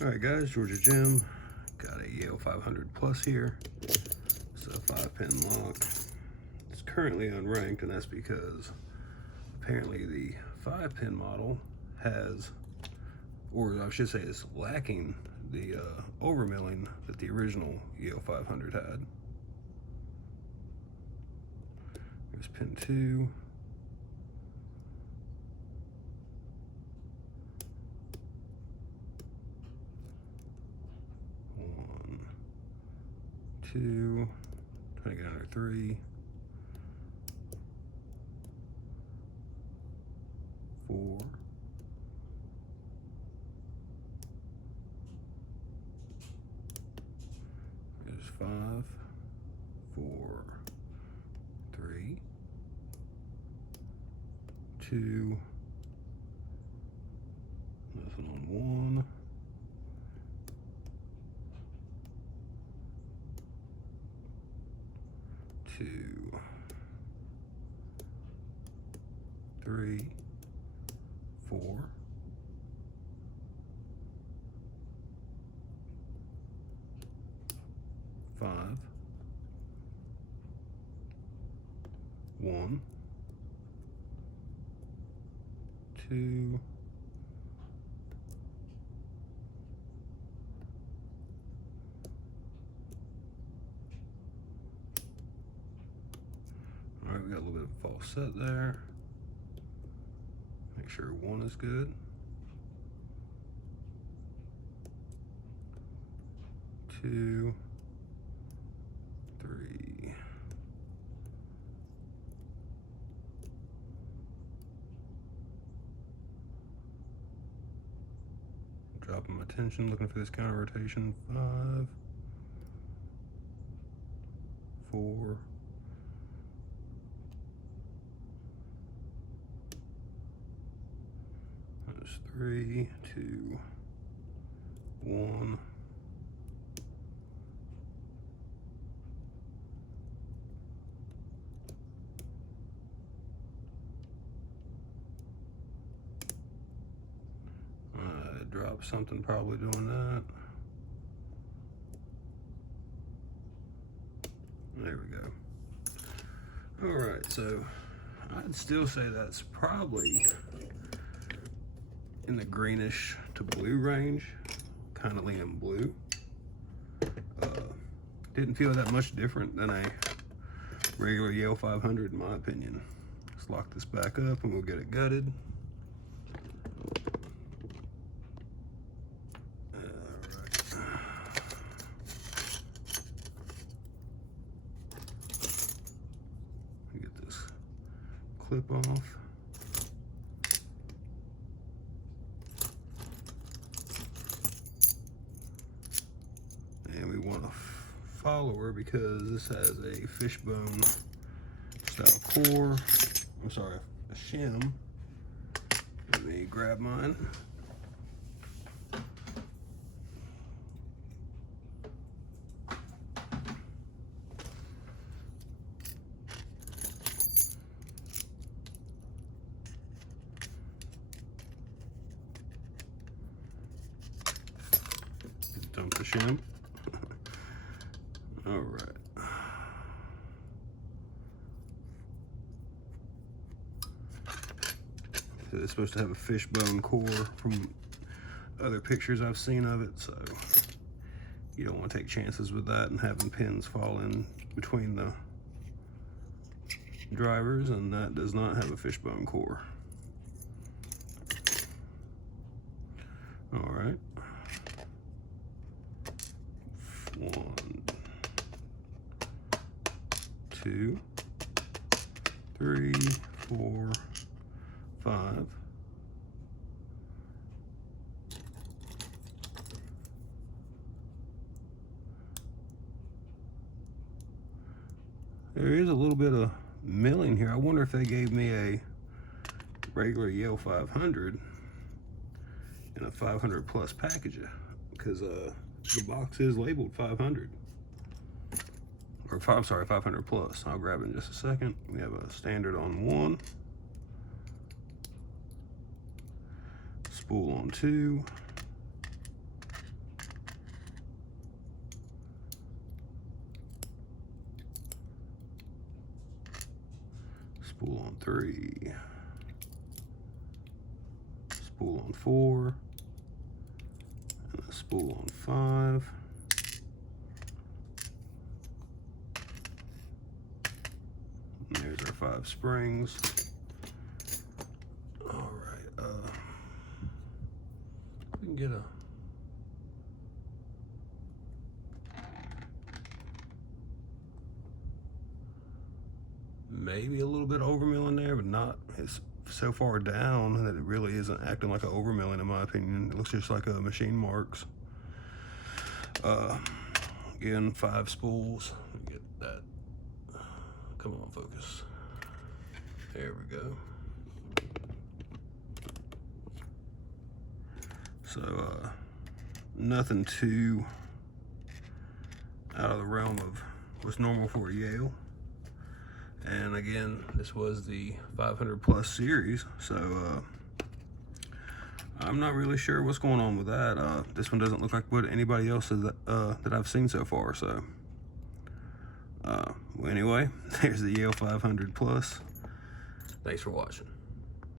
Alright guys, Georgia Jim, got a Yale 500 Plus here. It's a 5-pin lock. It's currently unranked, and that's because apparently the 5-pin model has, or I should say is lacking, the overmilling that the original Yale 500 had. There's pin 2. Two, trying to get under 3, 4, 5, 4, 3, 2, nothing on 1, 2, 3, 4, 5, 1, 2, 'Alright, we got a little bit of false set there. Make sure 1 is good. 2, 3. Dropping my tension, looking for this counter rotation. 5, 4, 3, 2, 1. Drop something, probably doing that. There we go. All right, so I'd still say that's probably in the greenish to blue range, kind of leaning blue. Didn't feel that much different than a regular Yale 500 in my opinion. Let's lock this back up and we'll get it gutted. Get this clip off. And we want a follower because this has a fishbone style core. I'm sorry, a shim. Let me grab mine. Dump the shim. All right. So it's supposed to have a fishbone core from other pictures I've seen of it, so you don't want to take chances with that and having pins fall in between the drivers, and that does not have a fishbone core. All right. 1, 2, 3, 4, 5. There is a little bit of milling here. I wonder if they gave me a regular Yale 500 in a 500 plus package, because the box is labeled 500. Or sorry, 500 plus. I'll grab it in just a second. We have a standard on 1, spool on 2, spool on 3, spool on 4, and a spool on 5. And there's our 5 springs. All right, we can get a maybe a little bit of overmilling there, but not. It's so far down that it really isn't acting like an overmilling in my opinion. It looks just like a machine marks. Again, 5 spools. Get that. Come on, focus. There we go. So nothing too out of the realm of what's normal for a Yale. And again, this was the 500 plus series, so I'm not really sure what's going on with that. This one doesn't look like what anybody else is, that I've seen so far. So well, anyway, there's the Yale 500 plus. Thanks for watching.